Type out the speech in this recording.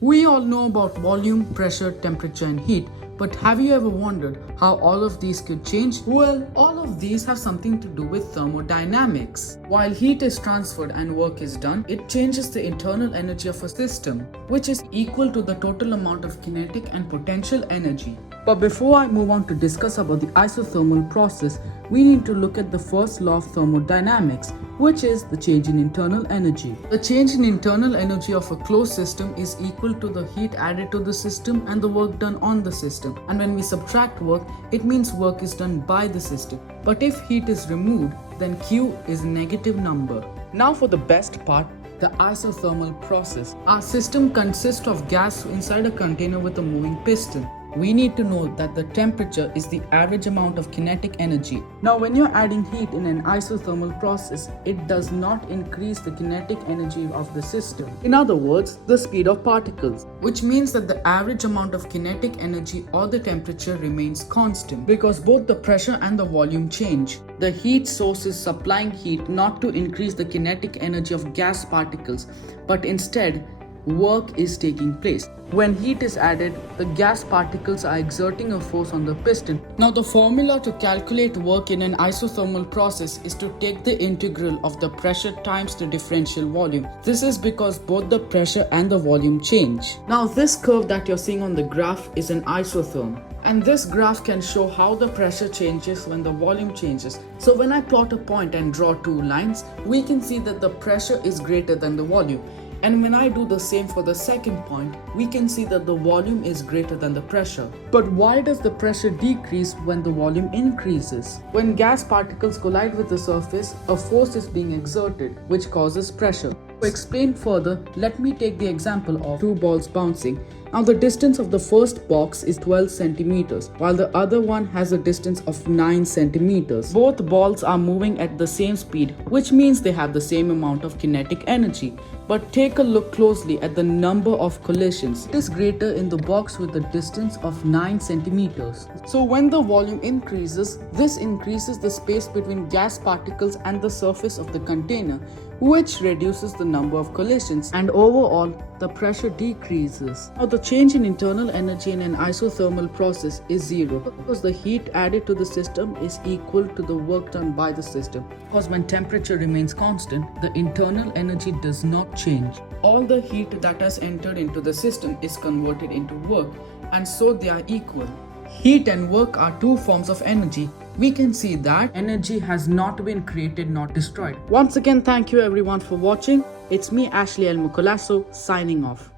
We all know about volume, pressure, temperature and heat, but have you ever wondered how all of these could change? Well, all of these have something to do with thermodynamics. While heat is transferred and work is done, it changes the internal energy of a system, which is equal to the total amount of kinetic and potential energy. But before I move on to discuss about the isothermal process, we need to look at the first law of thermodynamics, which is the change in internal energy. The change in internal energy of a closed system is equal to the heat added to the system and the work done on the system. And when we subtract work, it means work is done by the system. But if heat is removed, then Q is a negative number. Now for the best part, the isothermal process. Our system consists of gas inside a container with a moving piston. We need to know that the temperature is the average amount of kinetic energy. Now when you're adding heat in an isothermal process, it does not increase the kinetic energy of the system. In other words, the speed of particles, which means that the average amount of kinetic energy or the temperature remains constant because both the pressure and the volume change. The heat source is supplying heat not to increase the kinetic energy of gas particles, but instead work is taking place. When heat is added, the gas particles are exerting a force on the piston. Now the formula to calculate work in an isothermal process is to take the integral of the pressure times the differential volume. This is because both the pressure and the volume change. Now this curve that you're seeing on the graph is an isotherm. And this graph can show how the pressure changes when the volume changes. So when I plot a point and draw two lines, we can see that the pressure is greater than the volume. And when I do the same for the second point, we can see that the volume is greater than the pressure. But why does the pressure decrease when the volume increases? When gas particles collide with the surface, a force is being exerted, which causes pressure. To explain further, let me take the example of two balls bouncing. Now the distance of the first box is 12 centimeters, while the other one has a distance of 9 centimeters. Both balls are moving at the same speed, which means they have the same amount of kinetic energy. But take a look closely at the number of collisions. It is greater in the box with a distance of 9 centimeters. So when the volume increases, this increases the space between gas particles and the surface of the container, which reduces the number of collisions, and overall the pressure decreases. Now the change in internal energy in an isothermal process is zero because the heat added to the system is equal to the work done by the system. Because when temperature remains constant, the internal energy does not change. All the heat that has entered into the system is converted into work, and so they are equal. Heat and work are two forms of energy. We can see that energy has not been created nor destroyed. Once again, thank you everyone for watching. It's me, Ashley El Colaco, signing off.